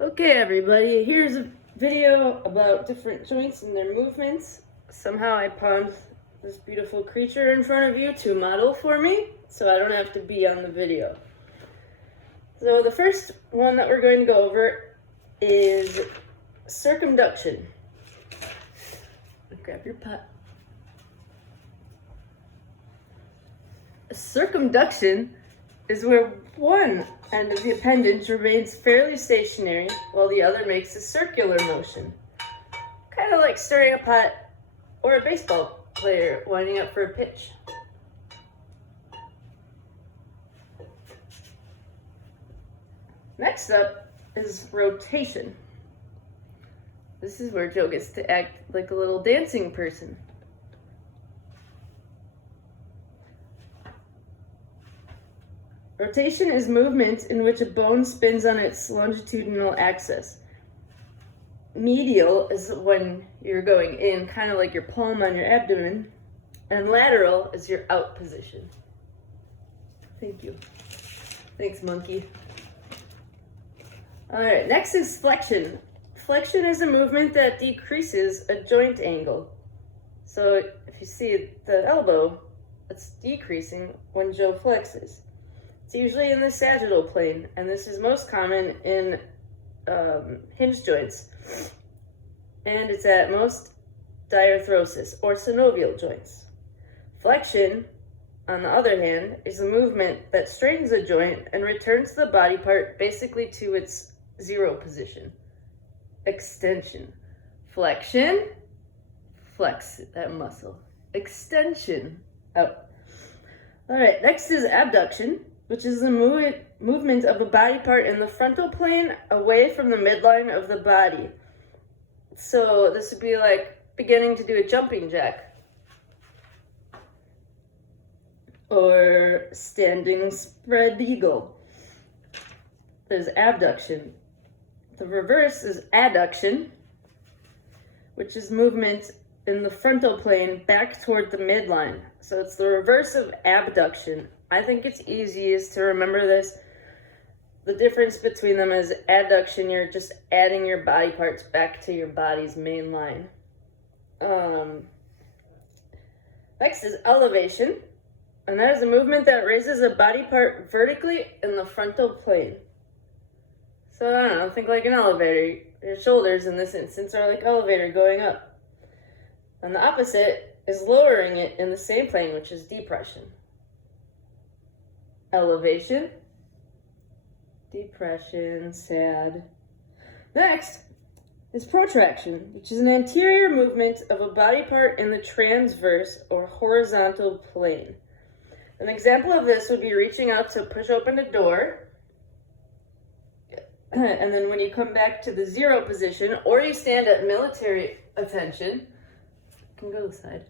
Okay, everybody, here's a video about different joints and their movements. Somehow I pawned this beautiful creature in front of you to model for me, so I don't have to be on the video. So the first one that we're going to go over is circumduction. Grab your pot. Circumduction is where one end of the appendage remains fairly stationary while the other makes a circular motion. Kind of like stirring a pot or a baseball player winding up for a pitch. Next up is rotation. This is where Joe gets to act like a little dancing person. Rotation is movement in which a bone spins on its longitudinal axis. Medial is when you're going in, kind of like your palm on your abdomen, and lateral is your out position. Thank you. Thanks, monkey. All right, next is flexion. Flexion is a movement that decreases a joint angle. So if you see the elbow, it's decreasing when Joe flexes. It's usually in the sagittal plane, and this is most common in hinge joints. And it's at most diarthrosis or synovial joints. Flexion, on the other hand, is a movement that straightens a joint and returns the body part basically to its zero position. Extension. Flexion, flex that muscle. Extension, out. All right, next is abduction, which is the movement of a body part in the frontal plane away from the midline of the body. So this would be like beginning to do a jumping jack or standing spread eagle. There's abduction. The reverse is adduction, which is movement in the frontal plane back toward the midline. So it's the reverse of abduction. I think it's easiest to remember this. The difference between them is adduction, you're just adding your body parts back to your body's main line. Next is elevation, and that is a movement that raises a body part vertically in the frontal plane. So I don't know, think like an elevator. Your shoulders in this instance are like elevator going up. And the opposite is lowering it in the same plane, which is depression. Elevation, depression, sad. Next is protraction, which is an anterior movement of a body part in the transverse or horizontal plane. An example of this would be reaching out to push open a door, and then when you come back to the zero position, or you stand at military attention, you can go to the side.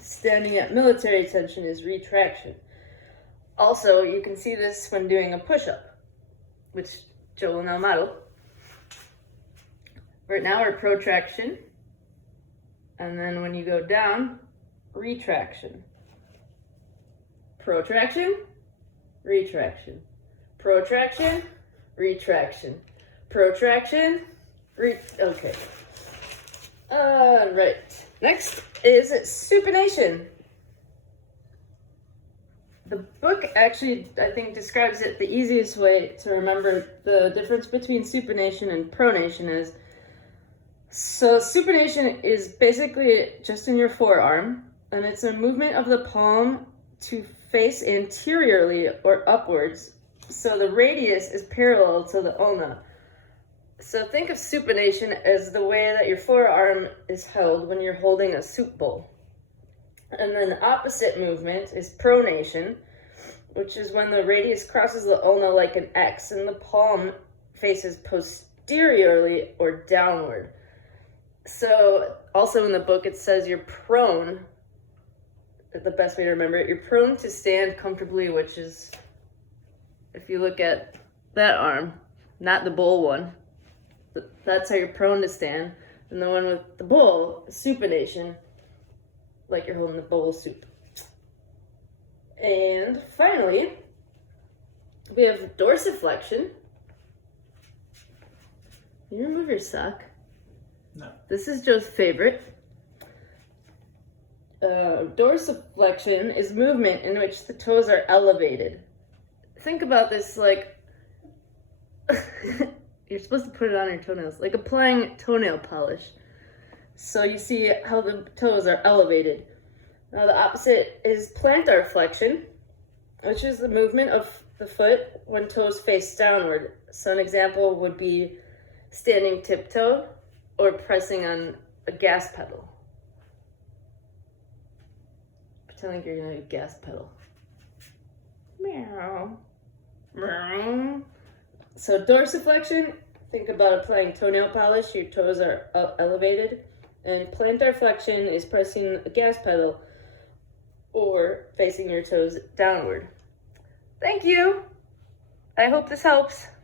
Standing at military attention is retraction. Also, you can see this when doing a push-up, which Joe will now model. Right now we're protraction, and then when you go down, retraction. Protraction, retraction. Protraction, retraction. Protraction, okay. Right. Next is supination. The book actually, I think, describes it the easiest way to remember the difference between supination and pronation is. So supination is basically just in your forearm, and it's a movement of the palm to face anteriorly or upwards. So the radius is parallel to the ulna. So think of supination as the way that your forearm is held when you're holding a soup bowl. And then the opposite movement is pronation, which is when the radius crosses the ulna like an X and the palm faces posteriorly or downward. So also in the book it says you're prone, the best way to remember it, you're prone to stand comfortably, which is, if you look at that arm, not the bowl one, that's how you're prone to stand. And the one with the bowl, supination, like you're holding the bowl of soup. And finally, We have dorsiflexion. You remove your sock. No. This is Joe's favorite. Dorsiflexion is movement in which the toes are elevated. Think about this like you're supposed to put it on your toenails, like applying toenail polish. So you see how the toes are elevated. Now the opposite is plantar flexion, which is the movement of the foot when toes face downward. So an example would be standing tiptoe or pressing on a gas pedal. Pretend like you're gonna do a gas pedal. Meow. Meow. So dorsiflexion, think about applying toenail polish, your toes are elevated. And plantar flexion is pressing a gas pedal or facing your toes downward. Thank you. I hope this helps.